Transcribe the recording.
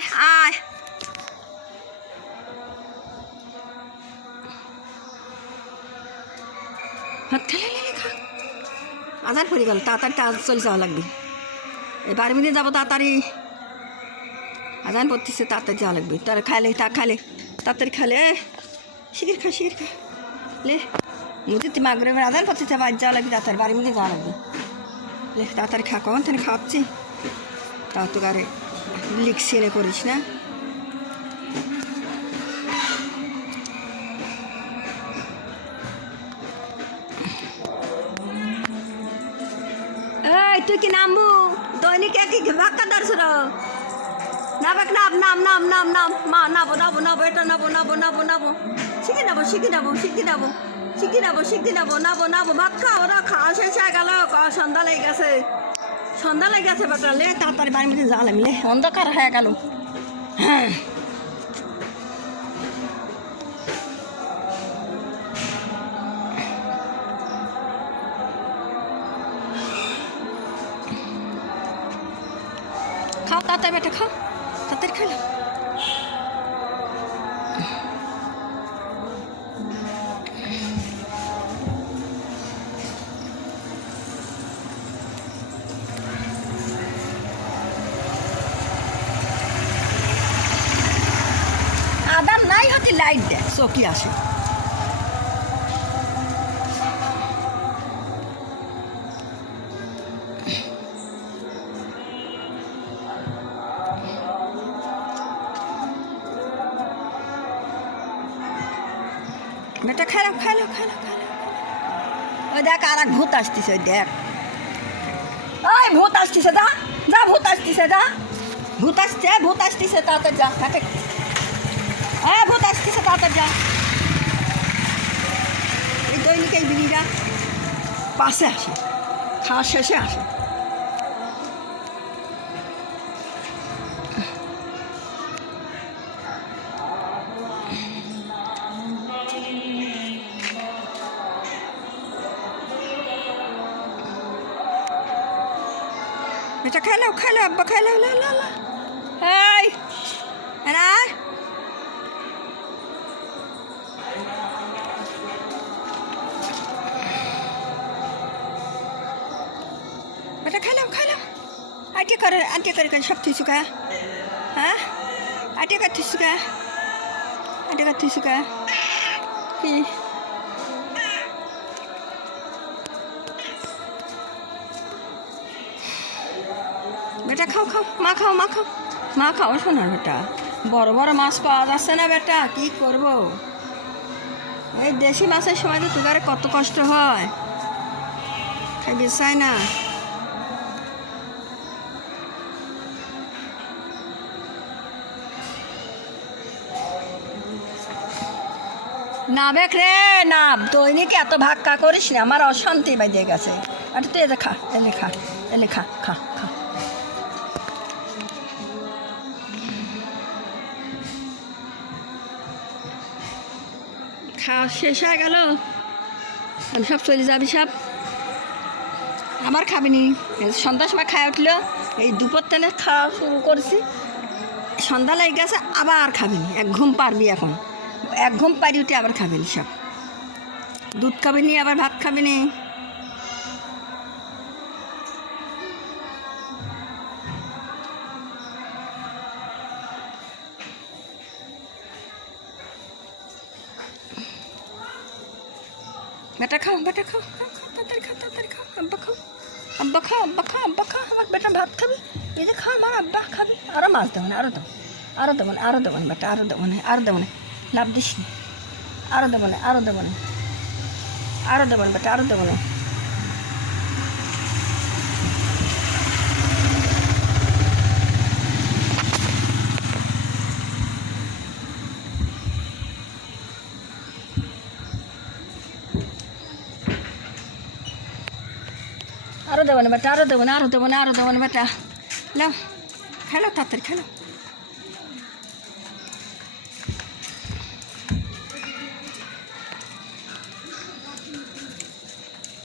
আয় আয় ভাত খেলে খা আজান পড়ে গেল তাড়াতাড়ি কাজ চলে যাওয়া লাগবে এবার মিনিট যাবো তাড়াতাড়ি আজান পড়তেছে তাড়াতাড়ি যাওয়া লাগবে তারা খাইলে তাড়াতাড়ি খালে শিখির খা লে মুঝে তুই মাগরে আজান পড়তেছে বাড়ি যাওয়া লাগবে তাড়াতাড়ি বাড়ি মিনিট যাওয়া লাগবে লে তাড়াতাড়ি খা কখন থেকে খাওয়াচ্ছি তাও তো গারে লিখছি এনে করিস না এই তুই কি নামবু দৈনিক একই বাক্কা দাঁড়ছ নাবাক নাম মা নাবো এটা নাবো শিখি নাবো নাবো ভাত খা ওরা খাওয়া শেষ হয়ে গেল সন্ধ্যা লেগে গেছে বেটা লে তাড়াতাড়ি বাড়ির মধ্যে জ্বালা মিলে অন্ধকার হয়ে গেল হ্যাঁ খাও তাড়াতাড়ি বেটা খাও তাড়াতাড়ি খেলো আদার নাই হতে লাইট দেয় চকি আসে বেটা খেলো ওই দেখ আর এক ভূত আসতেছে ওই দেখ ওই ভূত আসতেছে যা ভূত আসতেছে তাড়াতাড়ি যা হাটে হ্যাঁ ভূত আসতেছে তাড়াতাড়ি যা এই দৈনিক এই বিড়িরা পাশে আসে খাওয়ার শেষে আসে বেটা খেলো আব্বা খেলো এই না বেটা খেলো আটি করে সব থুইছু কা হ্যাঁ আটি করতেছু কা কি বেটা খাও মা খাও শোনার বেটা বড় মাছ পাওয়া যাচ্ছে না বেটা কি করব এই দেশি মাছের সময় তো তুগারে কত কষ্ট হয় খাইবে চাই না নাবেক রে নাম দৈনিক এত ভাক্কা করিস না আমার অশান্তি বাইরে গেছে আর তুই এলে খা খাওয়া শেষ হয়ে গেল আমি সব চলে যাবি সব আবার খাবিনি সন্ধ্যার সময় খাওয়া উঠলো এই দুপুর তেনে খাওয়া শুরু করেছি সন্ধ্যা লেগে গেছে আবার খাবিনি এক ঘুম পারবি এখন এক ঘুম পারি উঠে আবার খাবিনি সব দুধ খাবিনি আবার ভাত খাবিনি বেটা খাও তাড়াতাড়ি খাও আব্বা খাও আমার বেটা ভাত খাবি এই যে খাও আমার আব্বা খাবি আরও মাছ দেবো না আরও দেবো না বেটা আরও দেবো না লাভ দিস না আরও দেবো না বেটা আরও দেবো না আরও দেবো না বেটা বেটা লাও খেলো তাড়াতাড়ি খেলো